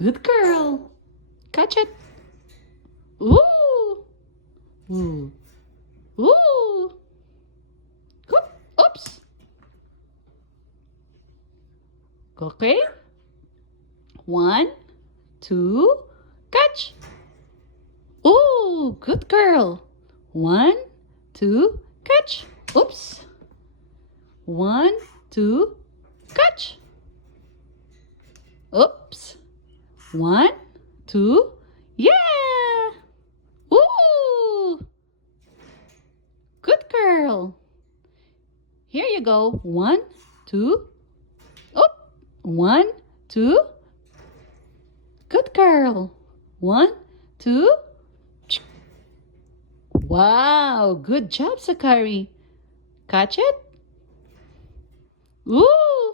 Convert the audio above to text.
Good girl. Catch it. Ooh. Ooh. Ooh. Oop. Oops. Okay. 1, 2, catch. Ooh, good girl. 1, 2, catch. Oops. 1, 2, catch. Oops. 1, 2, yeah. Ooh. Good girl. Here you go. 1, 2. Oop. 1, 2. Good girl. 1, 2. Wow, good job, Sakari. Catch it. Ooh.